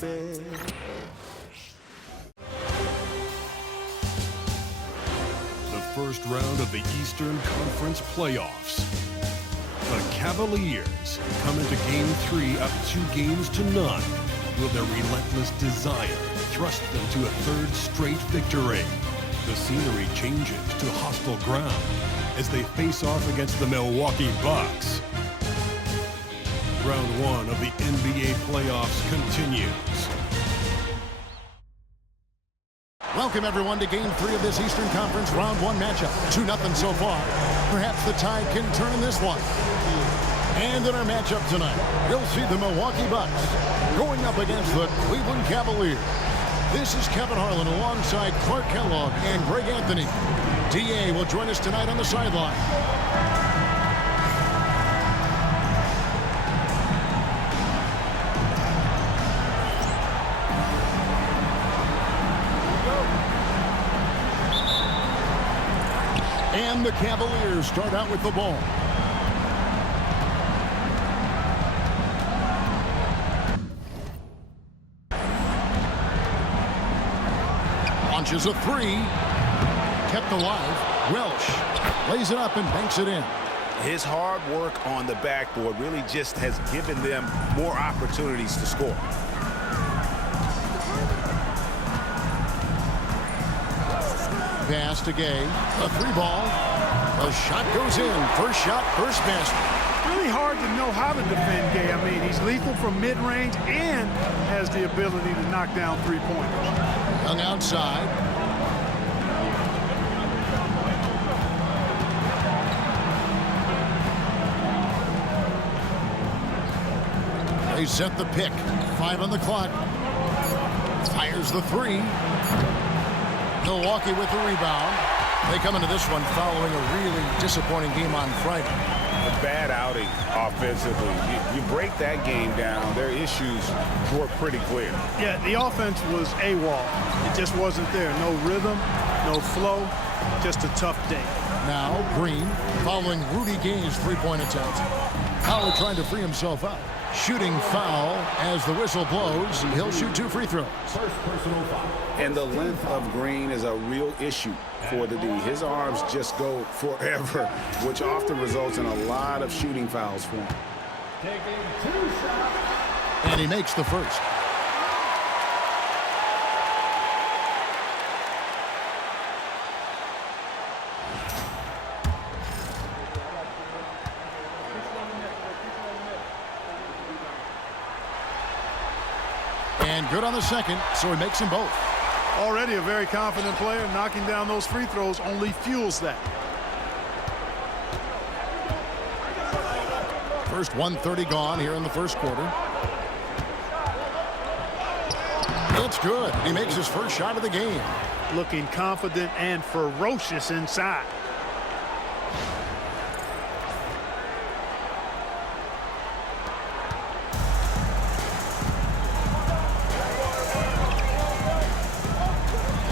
baby. The first round of the Eastern Conference playoffs. The Cavaliers come into Game 3 up 2-0. Will their relentless desire thrust them to a third straight victory? The scenery changes to hostile ground as they face off against the Milwaukee Bucks. Round 1 of the NBA playoffs continues. Welcome, everyone, to Game 3 of this Eastern Conference Round 1 matchup. 2-0 so far. Perhaps the tide can turn in this one. And in our matchup tonight, you'll see the Milwaukee Bucks going up against the Cleveland Cavaliers. This is Kevin Harlan alongside Clark Kellogg and Greg Anthony. D.A. will join us tonight on the sideline. And the Cavaliers start out with the ball. Launches a three. Kept alive. Welsh lays it up and banks it in. His hard work on the backboard really just has given them more opportunities to score. Pass to Gay. A three ball. A shot goes in. First shot, first basket. Really hard to know how to defend Gay. I mean, he's lethal from mid-range and has the ability to knock down three-pointers. Young outside. They set the pick. 5 on the clock. Fires the three. Milwaukee with the rebound. They come into this one following a really disappointing game on Friday. A bad outing offensively. You break that game down, their issues were pretty clear. Yeah, the offense was AWOL. It just wasn't there. No rhythm, no flow, just a tough day. Now Green following Rudy Gay's three-point attempt. Howard trying to free himself up. Shooting foul as the whistle blows. He'll shoot 2 free throws. First personal foul. And the length of Green is a real issue for the D. His arms just go forever, which often results in a lot of shooting fouls for him. Taking 2 shots. And he makes the first. And good on the second, so he makes them both. Already a very confident player. Knocking down those free throws only fuels that. First 1:30 gone here in the first quarter. It's good. He makes his first shot of the game. Looking confident and ferocious inside.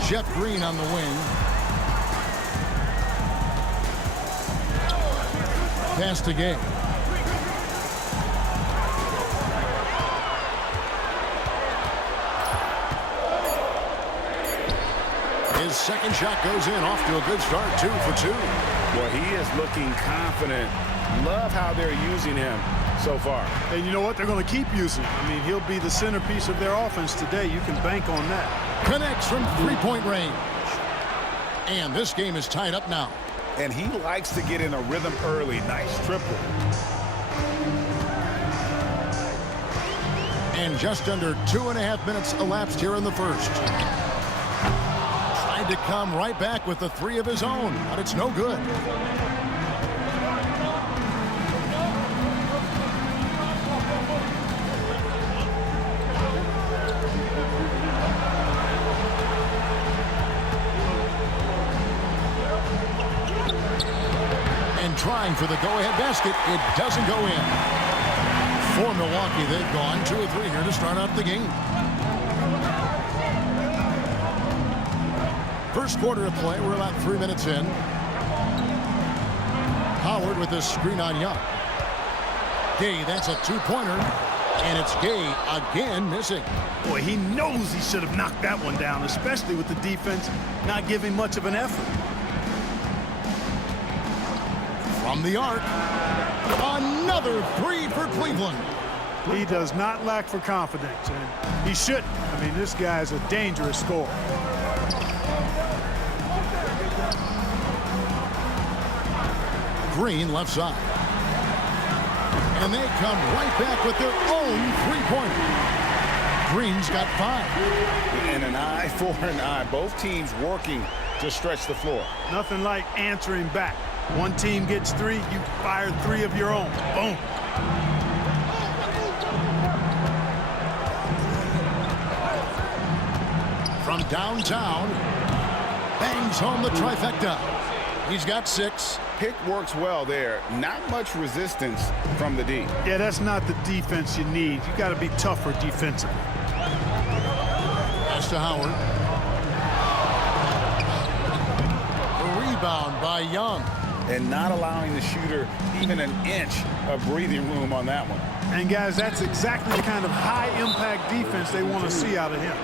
Jeff Green on the wing. Pass to Gay. His second shot goes in, off to a good start, 2 for 2. Well, he is looking confident. Love how they're using him so far. And you know what? They're going to keep using him. I mean, he'll be the centerpiece of their offense today. You can bank on that. Connects from three-point range. And this game is tied up now. And he likes to get in a rhythm early. Nice triple. And just under 2.5 minutes elapsed here in the first. Tried to come right back with the three of his own, but it's no good. Trying for the go-ahead basket. It doesn't go in. For Milwaukee, they've gone 2 of 3 here to start out the game. First quarter of play. We're about 3 minutes in. Howard with this screen on Young. Gay, that's a 2-pointer. And it's Gay again missing. Boy, he knows he should have knocked that one down, especially with the defense not giving much of an effort. From the arc, another three for Cleveland. He does not lack for confidence, and he shouldn't. I mean, this guy is a dangerous scorer. Green left side. And they come right back with their own three-pointer. Green's got 5. And an eye for an eye. Both teams working to stretch the floor. Nothing like answering back. One team gets 3, you fire 3 of your own. Boom. From downtown, bangs home the trifecta. He's got 6. Pick works well there. Not much resistance from the D. Yeah, that's not the defense you need. You got to be tougher defensively. Pass to Howard. A rebound by Young. And not allowing the shooter even an inch of breathing room on that one. And, guys, that's exactly the kind of high-impact defense they want to see out of him.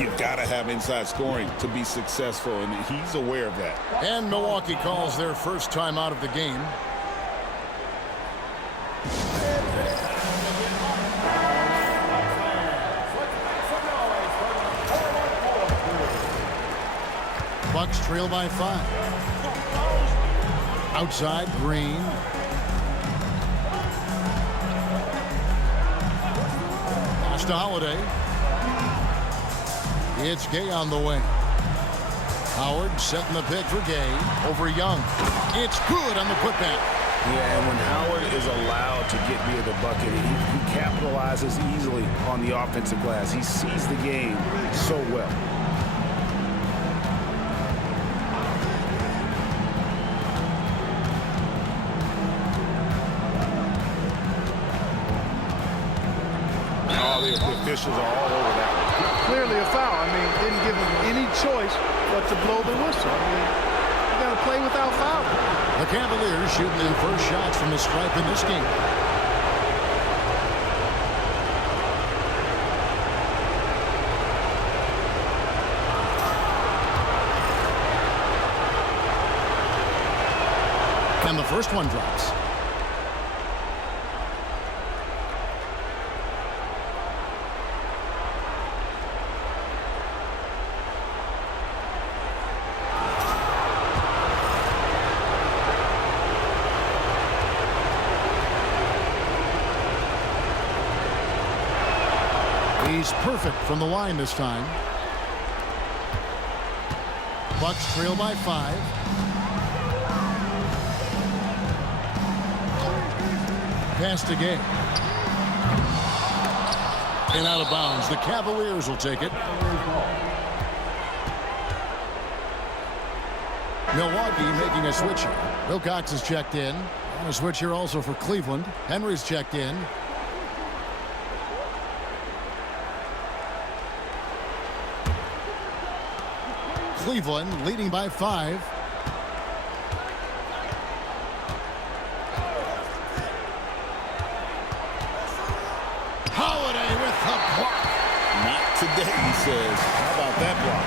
You've got to have inside scoring to be successful, and he's aware of that. And Milwaukee calls their first time out of the game. Bucks trail by 5. Outside, Green. Pass to Holiday. It's Gay on the wing. Howard setting the pick for Gay over Young. It's good on the putback. Yeah, and when Howard is allowed to get near the bucket, he capitalizes easily on the offensive glass. He sees the game so well. Oh, the officials are all over that one. Clearly a foul. I mean, didn't give him any choice but to blow the whistle. I mean, you got to play without fouling. The Cavaliers shooting their first shots from the stripe in this game. And the first one drops. He's perfect from the line this time. Bucks trail by 5. Pass to Gay. And out of bounds. The Cavaliers will take it. Milwaukee making a switch here. Wilcox is checked in. And a switch here also for Cleveland. Henry's checked in. Cleveland leading by 5. Holiday with the block. Not today, he says. How about that block?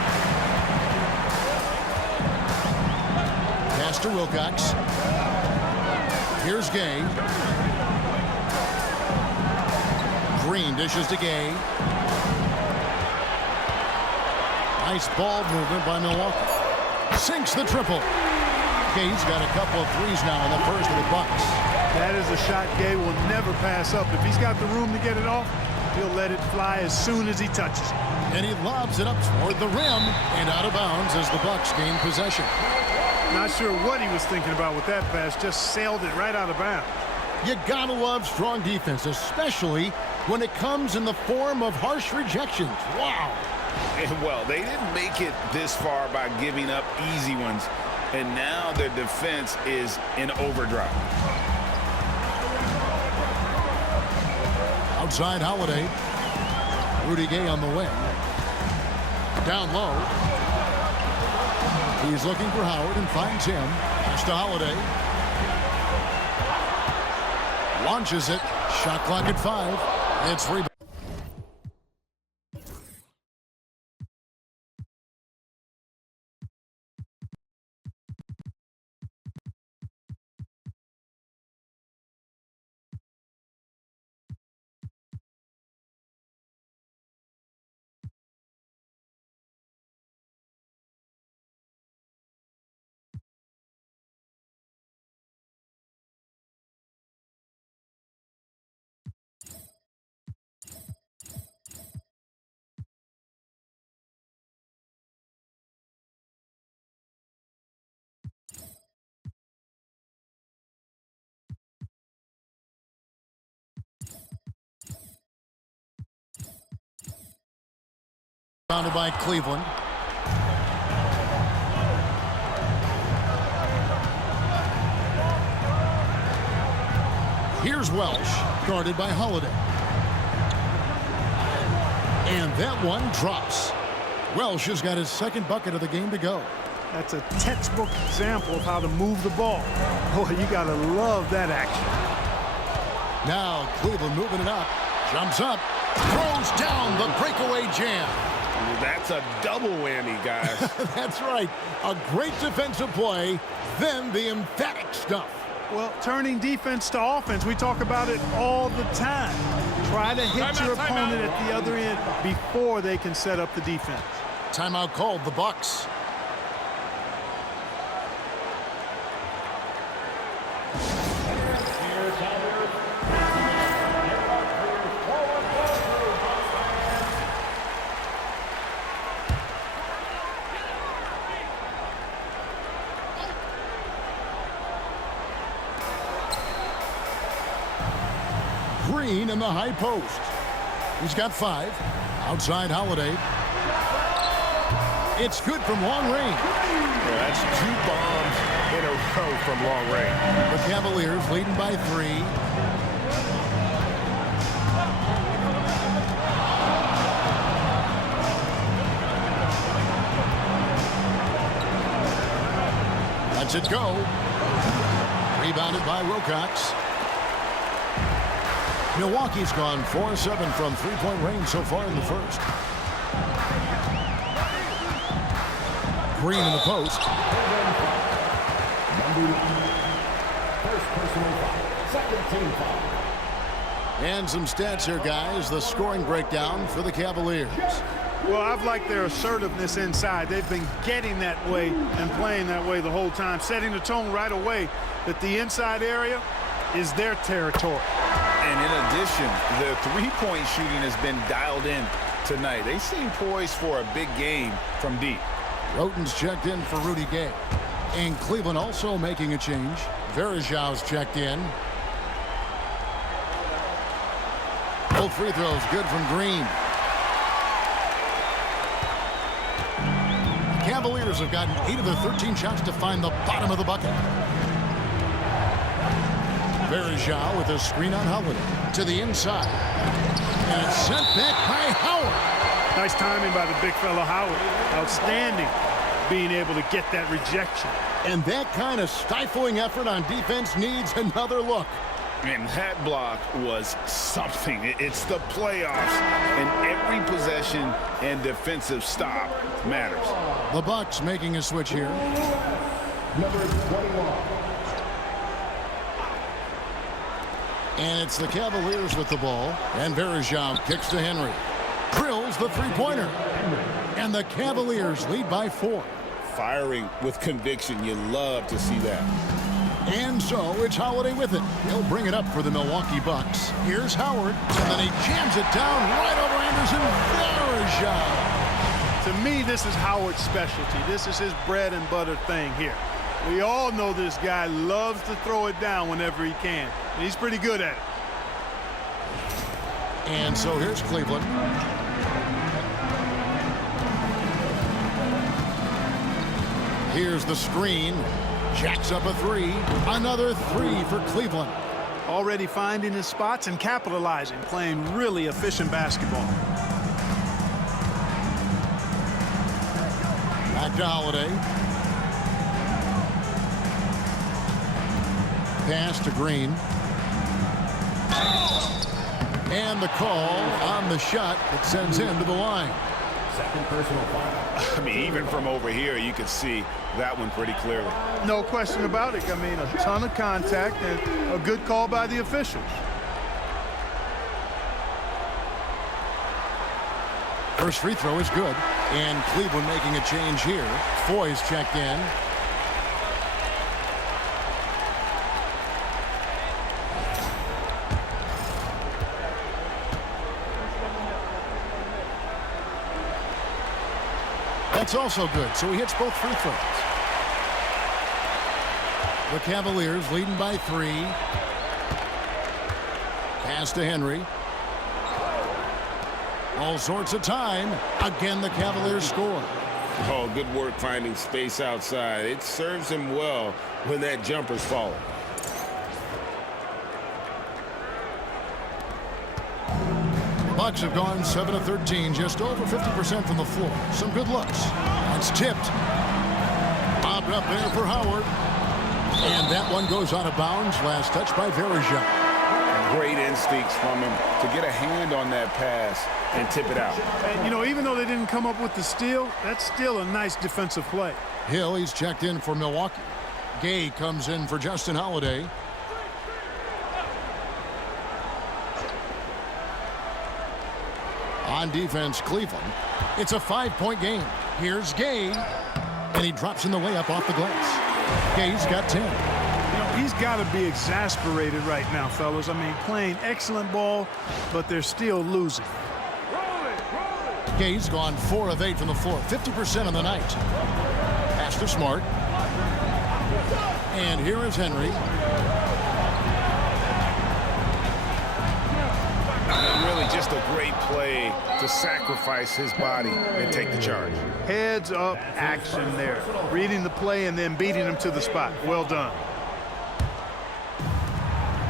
Pass to Wilcox. Here's Gay. Green dishes to Gay. Nice ball movement by Milwaukee. Sinks the triple. Gay's got a couple of threes now in the first of the Bucks. That is a shot Gay will never pass up. If he's got the room to get it off, he'll let it fly as soon as he touches it. And he lobs it up toward the rim and out of bounds as the Bucks gain possession. Not sure what he was thinking about with that pass. Just sailed it right out of bounds. You gotta love strong defense, especially when it comes in the form of harsh rejections. Wow. And well, they didn't make it this far by giving up easy ones, and now their defense is in overdrive. Outside Holiday. Rudy Gay on the wing. Down low. He's looking for Howard and finds him. Pass to Holiday. Launches it. Shot clock at 5. It's rebound. Rebounded by Cleveland. Here's Welsh, guarded by Holiday. And that one drops. Welsh has got his second bucket of the game to go. That's a textbook example of how to move the ball. Boy, you got to love that action. Now Cleveland moving it up. Jumps up. Throws down the breakaway jam. That's a double whammy, guys. That's right. A great defensive play, then the emphatic stuff. Well, turning defense to offense, we talk about it all the time. Try to hit your opponent at the other end before they can set up the defense. Timeout called, the Bucks. Green in the high post. He's got 5. Outside Holiday. It's good from long range. Yeah, that's 2 bombs in a row from long range. The Cavaliers leading by 3. Lets it go. Rebounded by Wilcox. Milwaukee's gone 4-7 from three-point range so far in the first. Green in the post. And some stats here, guys. The scoring breakdown for the Cavaliers. Well, I've liked their assertiveness inside. They've been getting that way and playing that way the whole time, setting the tone right away that the inside area is their territory. And in addition, the three-point shooting has been dialed in tonight. They seem poised for a big game from deep. Roten's checked in for Rudy Gay. And Cleveland also making a change. Varejão's checked in. Both free throws good from Green. The Cavaliers have gotten 8 of their 13 shots to find the bottom of the bucket. Varejão with a screen on Holiday to the inside. And it's sent back by Howard. Nice timing by the big fella Howard. Outstanding being able to get that rejection. And that kind of stifling effort on defense needs another look. And that block was something. It's the playoffs, and every possession and defensive stop matters. The Bucks making a switch here. Number 21. And it's the Cavaliers with the ball. And Varejão kicks to Henry. Drills the three-pointer. And the Cavaliers lead by 4. Firing with conviction. You love to see that. And so it's Holiday with it. He'll bring it up for the Milwaukee Bucks. Here's Howard. And then he jams it down right over Anderson. Varejão. To me, this is Howard's specialty. This is his bread and butter thing here. We all know this guy loves to throw it down whenever he can. And he's pretty good at it. And so here's Cleveland. Here's the screen. Jacks up a 3. Another 3 for Cleveland. Already finding his spots and capitalizing, playing really efficient basketball. Back to Holiday. Pass to Green. And the call on the shot that sends him to the line. Second personal foul. I mean, even from over here, you could see that one pretty clearly. No question about it. I mean, a ton of contact and a good call by the officials. First free throw is good. And Cleveland making a change here. Foy's checked in. That's also good, so he hits both free throws. The Cavaliers leading by 3. Pass to Henry. All sorts of time. Again, the Cavaliers score. Oh, good work finding space outside. It serves him well when that jumper's falling. Bucks have gone 7 of 13, just over 50% from the floor. Some good looks. It's tipped. Bobbed up there for Howard. And that one goes out of bounds. Last touch by Varejao. Great instincts from him to get a hand on that pass and tip it out. And, you know, even though they didn't come up with the steal, that's still a nice defensive play. Hill, he's checked in for Milwaukee. Gay comes in for Justin Holiday. On defense, Cleveland. It's a 5-point game. Here's Gay. And he drops in the layup off the glass. Gay's got 10. You know, he's got to be exasperated right now, fellas. I mean, playing excellent ball, but they're still losing. Gay's gone 4 of 8 from the floor. 50% on the night. Pass to Smart. And here is Henry. Really just a great play to sacrifice his body and take the charge. Heads up action there. Reading the play and then beating him to the spot. Well done.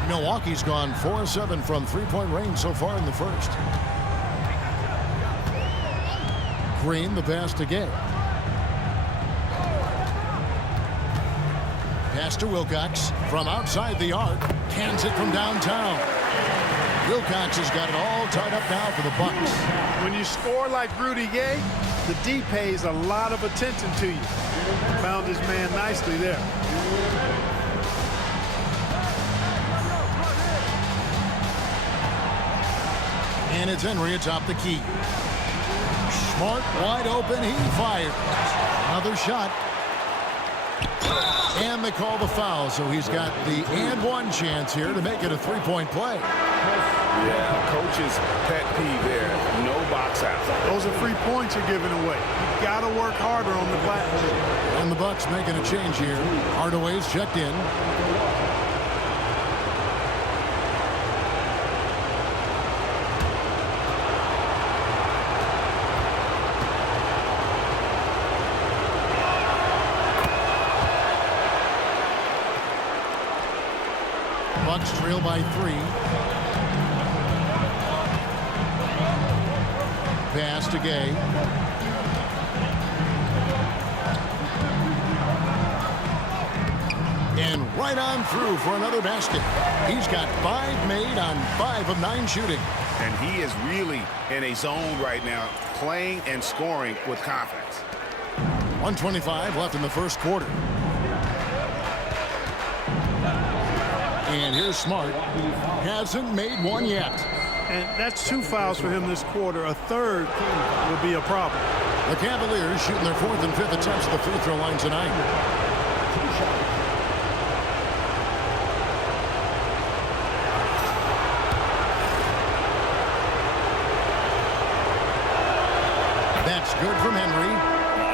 Milwaukee's gone 4 of 7 from three-point range so far in the first. Green, the pass to Gay. Pass to Wilcox from outside the arc. Cans it from downtown. Wilcox has got it all tied up now for the Bucks. When you score like Rudy Gay, the D pays a lot of attention to you. Found his man nicely there. And it's Henry atop the key. Smart wide open. He fires. Another shot. And they call the foul, so he's got the and one chance here to make it a three-point play. Yeah, coach's pet peeve there. No box out. Those are free points you're giving away. You got to work harder on the glass. And the Bucks making a change here. Hardaway's checked in. Bucks trail by 3. Pass to Gay. And right on through for another basket. He's got 5 made on 5 of 9 shooting. And he is really in a zone right now, playing and scoring with confidence. 1:25 left in the first quarter. And here's Smart. Hasn't made one yet. And that's 2 fouls for him this quarter. A third would be a problem. The Cavaliers shooting their 4th and 5th attempts at the free throw line tonight. That's good from Henry.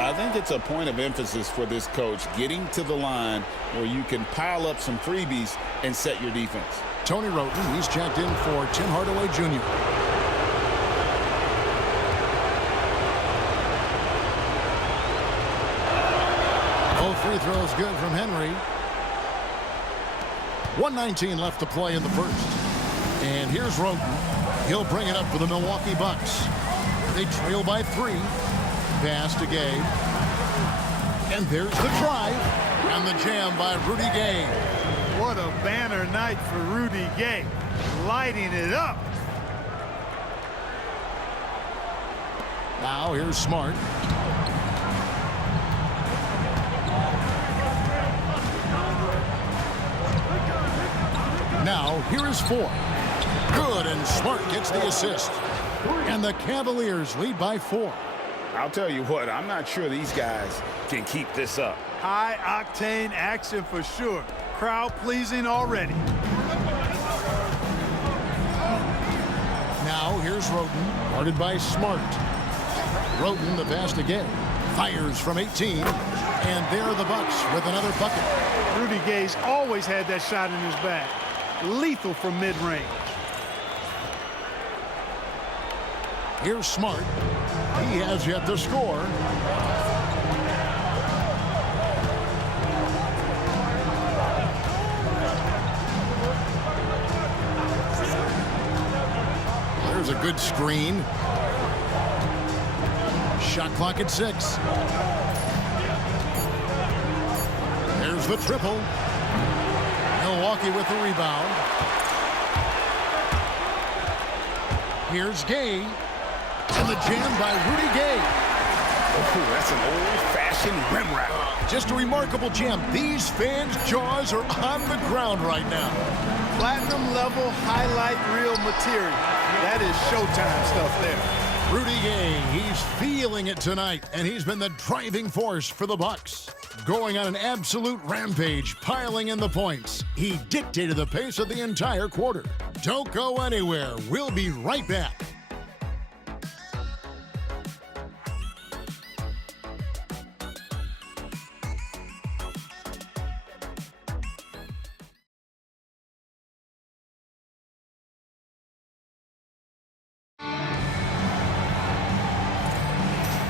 I think it's a point of emphasis for this coach, getting to the line where you can pile up some freebies and set your defense. Tony Roten, he's checked in for Tim Hardaway Jr. Both free throws good from Henry. 1:19 left to play in the first. And here's Roten. He'll bring it up for the Milwaukee Bucks. They trail by 3. Pass to Gay. And there's the drive. And the jam by Rudy Gay. What a banner night for Rudy Gay. Lighting it up. Now here's Smart. Now here is Ford. Good, and Smart gets the assist. And the Cavaliers lead by 4. I'll tell you what, I'm not sure these guys can keep this up. High-octane action for sure. Crowd-pleasing already. Now here's Roten, guarded by Smart. Roten, the pass to Gay. Fires from 18. And there are the Bucks with another bucket. Rudy Gay's always had that shot in his bag. Lethal from mid-range. Here's Smart. He has yet to score. There's a good screen. Shot clock at 6. There's the triple. Milwaukee with the rebound. Here's Gay. And the jam by Rudy Gay. Oh, that's an old-fashioned rim wrap. Just a remarkable jam. These fans' jaws are on the ground right now. Platinum level highlight reel material. That is Showtime stuff there. Rudy Gay, he's feeling it tonight, and he's been the driving force for the Bucks. Going on an absolute rampage, piling in the points. He dictated the pace of the entire quarter. Don't go anywhere. We'll be right back.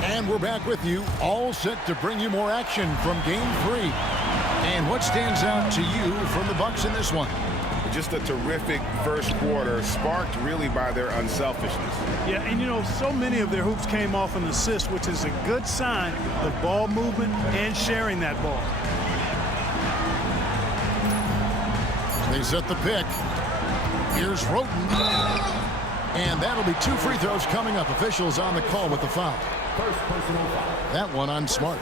And we're back with you, all set to bring you more action from Game 3. And what stands out to you from the Bucks in this one? Just a terrific first quarter, sparked really by their unselfishness. Yeah, and you know, so many of their hoops came off an assist, which is a good sign of ball movement and sharing that ball. They set the pick. Here's Roten. And that'll be 2 free throws coming up. Officials on the call with the foul. First personal foul. That one on Smart.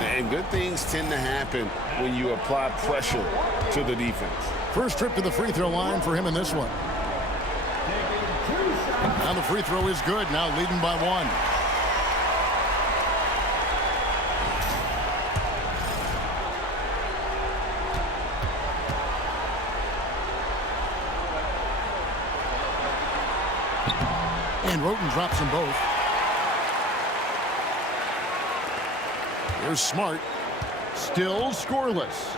And good things tend to happen when you apply pressure to the defense. First trip to the free throw line for him in this one. Now the free throw is good. Now leading by 1. And Roten drops them both. Here's Smart. Still scoreless.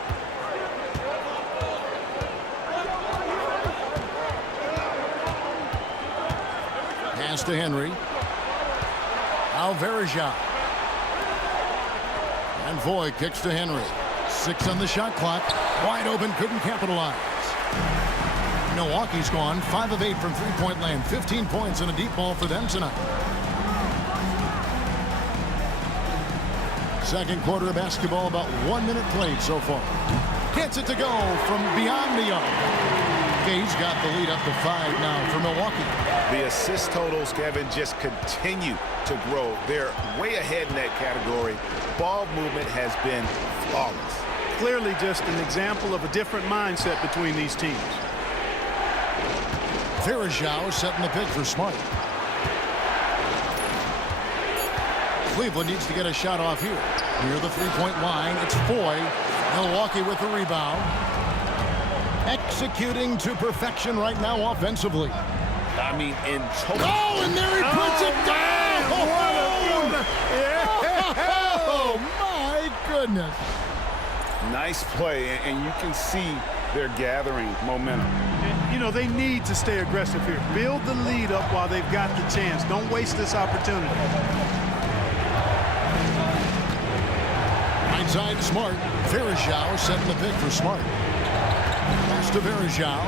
Pass to Henry. Alvarejao. And Voigt kicks to Henry. 6 on the shot clock. Wide open, couldn't capitalize. Milwaukee's gone 5 of 8 from three-point land. 15 points and a deep ball for them tonight. Second quarter of basketball, about 1 minute played so far. Gets it to go from beyond the arc. Gay's got the lead up to 5 now for Milwaukee. The assist totals, Kevin, just continue to grow. They're way ahead in that category. Ball movement has been flawless. Clearly just an example of a different mindset between these teams. Varejao setting the pick for Smart. Cleveland needs to get a shot off here. Near the three-point line, it's Foy. Milwaukee with the rebound. Executing to perfection right now offensively. I mean, in total. Oh, and there he puts it down! Oh, my goodness. Nice play, and you can see they're gathering momentum. And, you know, they need to stay aggressive here. Build the lead up while they've got the chance. Don't waste this opportunity. Right side, Smart. Varejao setting the pick for Smart. Pass to Varejao.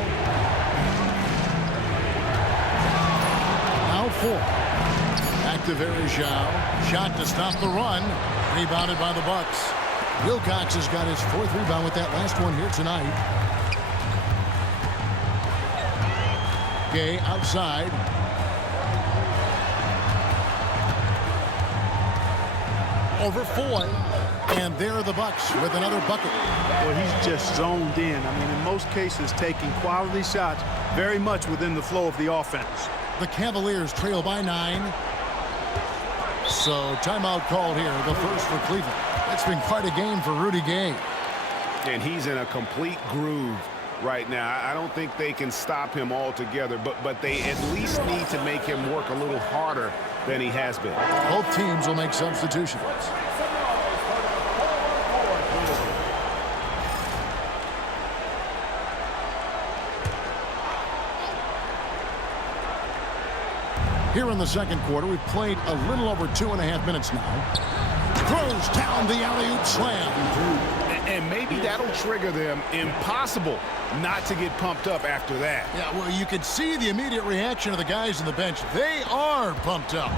Now 4. Back to Varejao. Shot to stop the run. Rebounded by the Bucks. Wilcox has got his 4th rebound with that last one here tonight. Gay outside. over Foy. And there are the Bucks with another bucket. Well, he's just zoned in. I mean, in most cases, taking quality shots very much within the flow of the offense. The Cavaliers trail by 9. So timeout called here, the first for Cleveland. It's been quite a game for Rudy Gay. And he's in a complete groove right now. I don't think they can stop him altogether, but they at least need to make him work a little harder than he has been. Both teams will make substitutions. Here in the second quarter, we've played a little over 2.5 minutes now. Throws down the alley-oop slam. And maybe that'll trigger them. Impossible not to get pumped up after that. Yeah, well, you can see the immediate reaction of the guys on the bench. They are pumped up.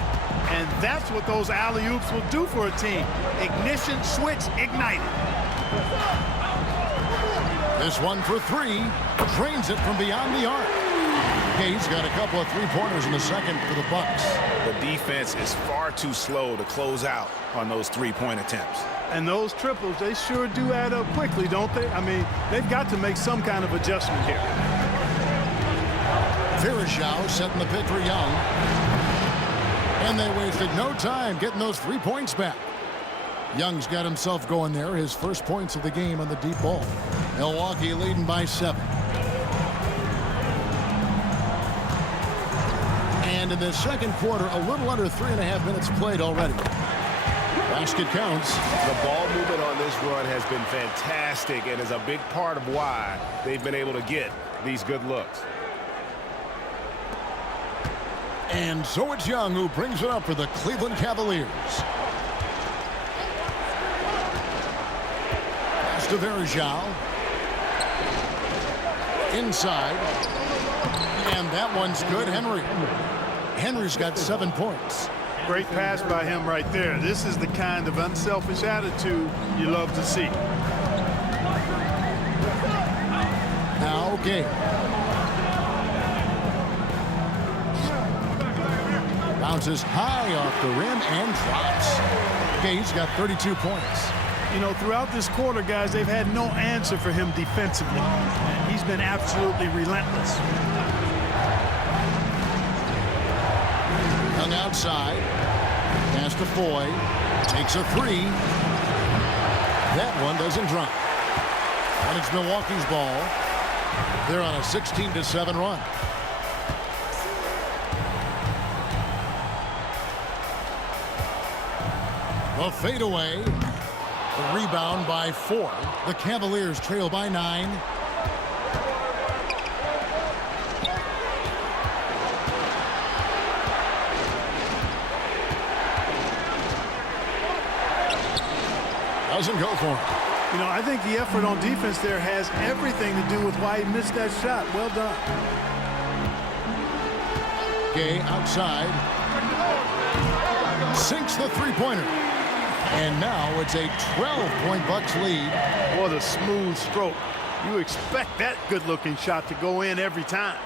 And that's what those alley-oops will do for a team. Ignition, switch, ignited. This one for 3. Drains it from beyond the arc. He's got a couple of three-pointers in the second for the Bucks. The defense is far too slow to close out on those three-point attempts. And those triples, they sure do add up quickly, don't they? I mean, they've got to make some kind of adjustment here. Varejao setting the pick for Young. And they wasted no time getting those 3 points back. Young's got himself going there. His first points of the game on the deep ball. Milwaukee leading by 7. And in the second quarter, a little under 3.5 minutes played already. Basket counts. The ball movement on this run has been fantastic and is a big part of why they've been able to get these good looks. And so it's Young who brings it up for the Cleveland Cavaliers. Pass to Varejao. Inside. And that one's good. Henry's got 7 points. Great pass by him right there. This is the kind of unselfish attitude you love to see. Now, Gay. Bounces high off the rim and drops. Gay's got 32 points. You know, throughout this quarter, guys, they've had no answer for him defensively. And he's been absolutely relentless. Young outside. Pass to Foy. Takes a 3. That one doesn't drop. And it's Milwaukee's ball. They're on a 16-7 run. The fadeaway. The rebound by 4. The Cavaliers trail by 9. Doesn't go for him. You know, I think the effort on defense there has everything to do with why he missed that shot. Well done. Gay outside. Sinks the three-pointer. And now it's a 12-point Bucks lead. What a smooth stroke. You expect that good-looking shot to go in every time.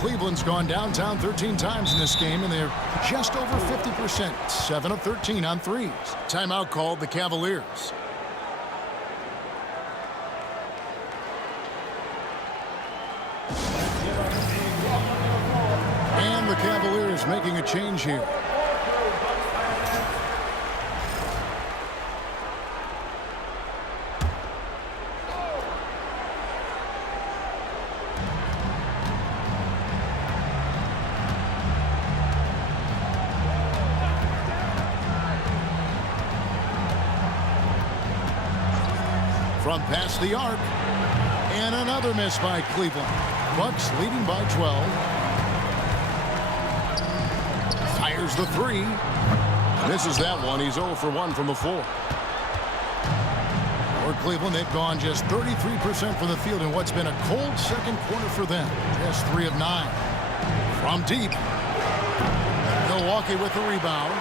Cleveland's gone downtown 13 times in this game, and they're just over 50%. 7 of 13 on threes. Timeout called the Cavaliers. And the Cavaliers making a change here. From past the arc. And another miss by Cleveland. Bucks leading by 12. Fires the 3. Misses that one. He's 0 for 1 from the floor. For Cleveland, they've gone just 33% from the field in what's been a cold second quarter for them. Just 3 of 9. From deep. Milwaukee with the rebound.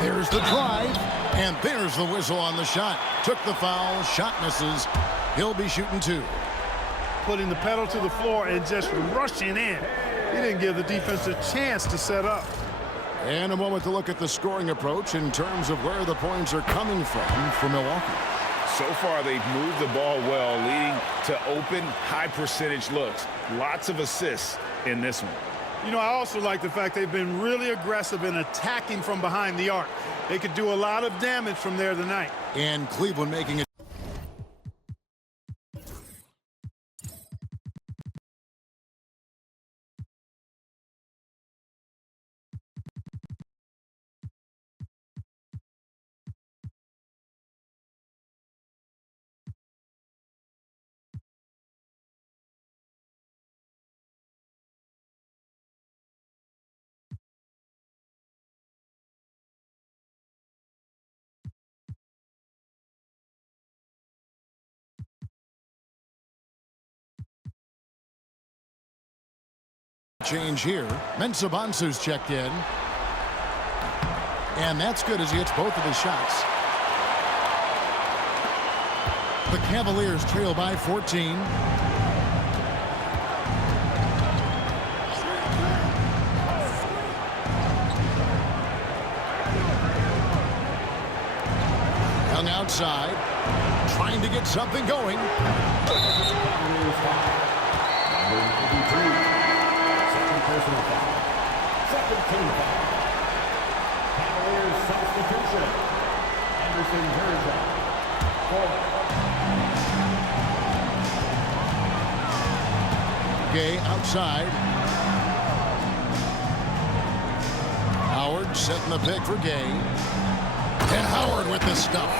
There's the drive. And there's the whistle on the shot. Took the foul. Shot misses. He'll be shooting 2. putting the pedal to the floor and just rushing in. He didn't give the defense a chance to set up. And a moment to look at the scoring approach in terms of where the points are coming from for Milwaukee. So far, they've moved the ball well, leading to open, high-percentage looks. Lots of assists in this one. You know, I also like the fact they've been really aggressive in attacking from behind the arc. They could do a lot of damage from there tonight. And Cleveland making it. Change here. Mensah Bonsu's checked in. And that's good as he hits both of his shots. The Cavaliers trail by 14. Young outside. Trying to get something going. Personal foul. Second team foul. Cavaliers substitution. Anderson Varejao. Gay outside. Howard setting the pick for Gay. And Howard with the stuff.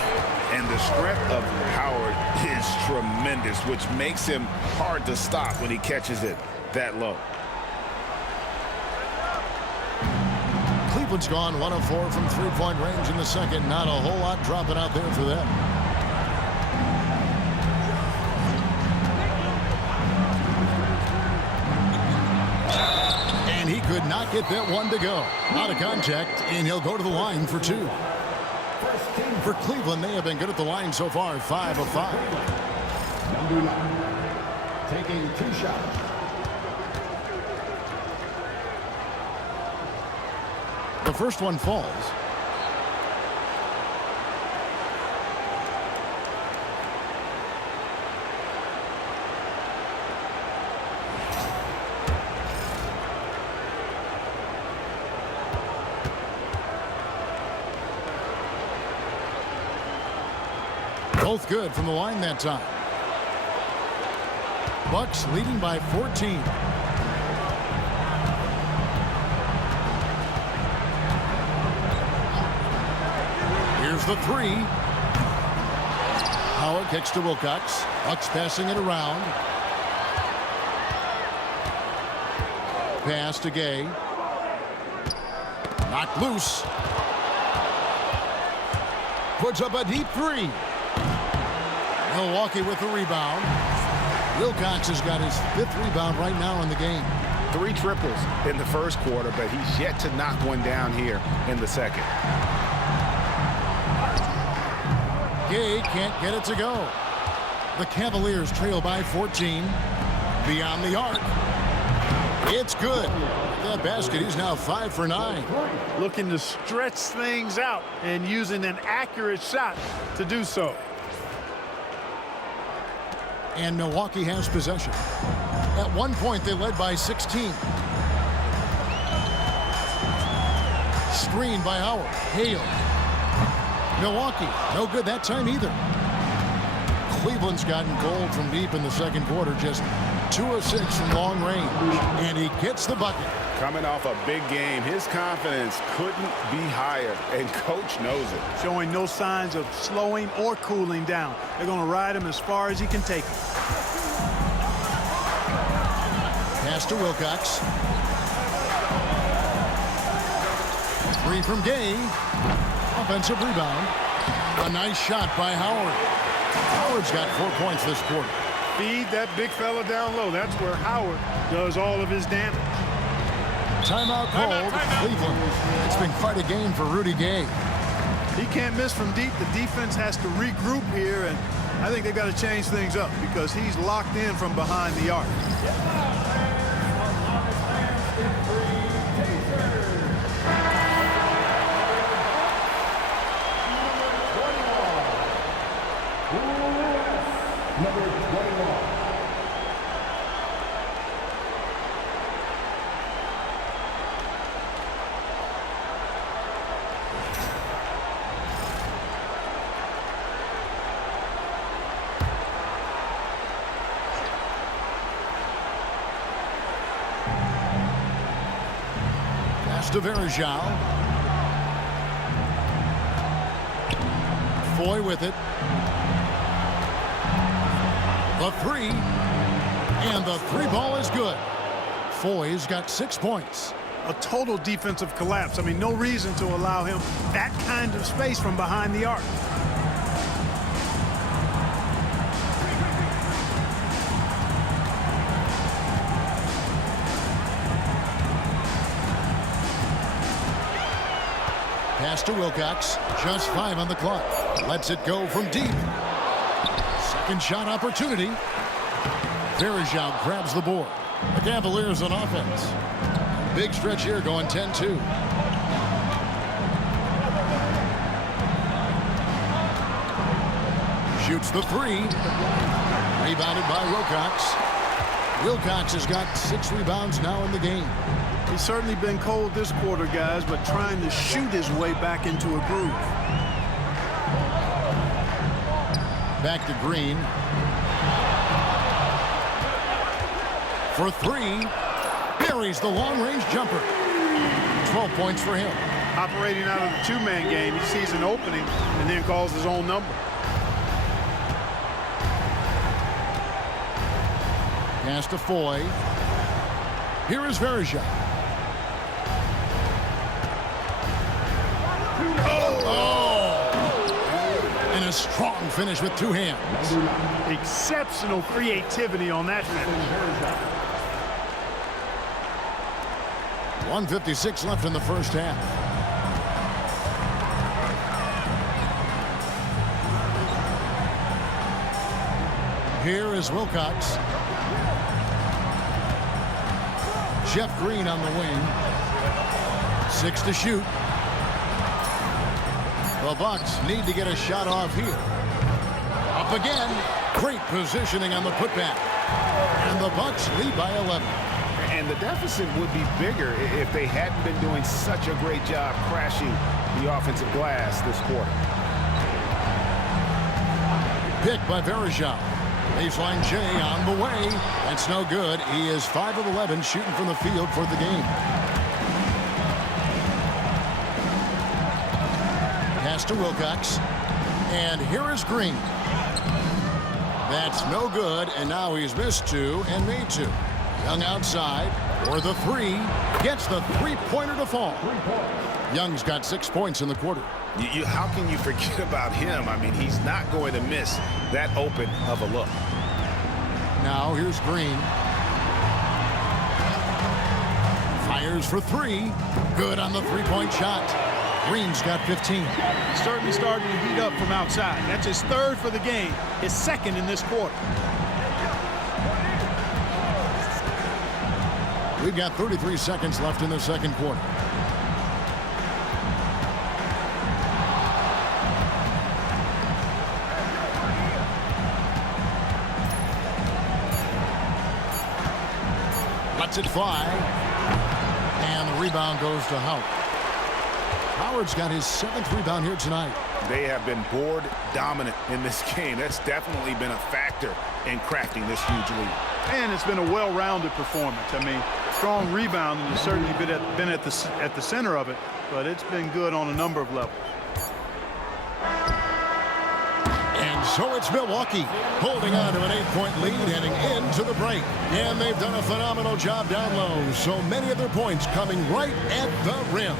And the strength of Howard is tremendous, which makes him hard to stop when he catches it that low. Cleveland's gone 1 of 4 from three-point range in the second. Not a whole lot dropping out there for them. And he could not get that one to go. Out of contact, and he'll go to the line for 2. For Cleveland, they have been good at the line so far, 5 of 5. Number 9. Taking 2 shots. The first one falls. Both good from the line that time. Bucks leading by 14. Here's the 3. Howard kicks to Wilcox. Bucks passing it around. Pass to Gay. Knocked loose. Puts up a deep 3. Milwaukee with the rebound. Wilcox has got his 5th rebound right now in the game. 3 triples in the first quarter, but he's yet to knock one down here in the second. Gay can't get it to go. The Cavaliers trail by 14. Beyond the arc. It's good. That basket, he's now 5 for 9. Looking to stretch things out and using an accurate shot to do so. And Milwaukee has possession. At one point, they led by 16. Screen by Howard. Hale. Milwaukee, no good that time either. Cleveland's gotten gold from deep in the second quarter, just 2 of 6 from long range. And he gets the bucket. Coming off a big game, his confidence couldn't be higher, and coach knows it. Showing no signs of slowing or cooling down. They're going to ride him as far as he can take him. Pass to Wilcox. 3 from Gay. Offensive rebound. A nice shot by Howard. Howard's got 4 points this quarter. Feed that big fella down low. That's where Howard does all of his damage. Timeout called. Cleveland. It's been quite a game for Rudy Gay. He can't miss from deep. The defense has to regroup here, and I think they've got to change things up because he's locked in from behind the arc. Number 21. Pass to Varejao. Foy with it. The three. And the three ball is good. Foy's got 6 points. A total defensive collapse. I mean, no reason to allow him that kind of space from behind the arc. Pass to Wilcox. Just 5 on the clock. Lets it go from deep. Second shot opportunity. Varejao grabs the board. The Cavaliers on offense. Big stretch here going 10-2. Shoots the three. Rebounded by Wilcox. Wilcox has got 6 rebounds now in the game. He's certainly been cold this quarter, guys, but trying to shoot his way back into a groove. Back to Green. For 3. Buries the long-range jumper. 12 points for him. Operating out of the two-man game, he sees an opening and then calls his own number. Pass to Foy. Here is Varejao. And a strong finish with 2 hands. Exceptional creativity on that finish. 1:56 left in the first half. Here is Wilcox. Jeff Green on the wing. 6 to shoot. The Bucks need to get a shot off here. Up again. Great positioning on the putback. And the Bucks lead by 11. And the deficit would be bigger if they hadn't been doing such a great job crashing the offensive glass this quarter. Picked by Varejao. Baseline J on the way. That's no good. He is 5 of 11 shooting from the field for the game. Pass to Wilcox. And here is Green. That's no good, and now he's missed 2 and made 2. Young outside for the 3. Gets the three-pointer to fall. Young's got 6 points in the quarter. How can you forget about him? I mean, he's not going to miss that open of a look. Now here's Green. Fires for 3. Good on the three-point shot. Green's got 15. He's certainly starting to heat up from outside. That's his 3rd for the game, his 2nd in this quarter. We've got 33 seconds left in the second quarter. Lets it fly. And the rebound goes to Howard. Howard's got his 7th rebound here tonight. They have been board dominant in this game. That's definitely been a factor in crafting this huge lead. And it's been a well-rounded performance. I mean, strong rebounding has certainly been at the center of it, but it's been good on a number of levels. And so it's Milwaukee holding on to an 8-point lead heading into the break. And they've done a phenomenal job down low. So many of their points coming right at the rim.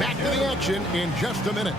Back to the action in just a minute.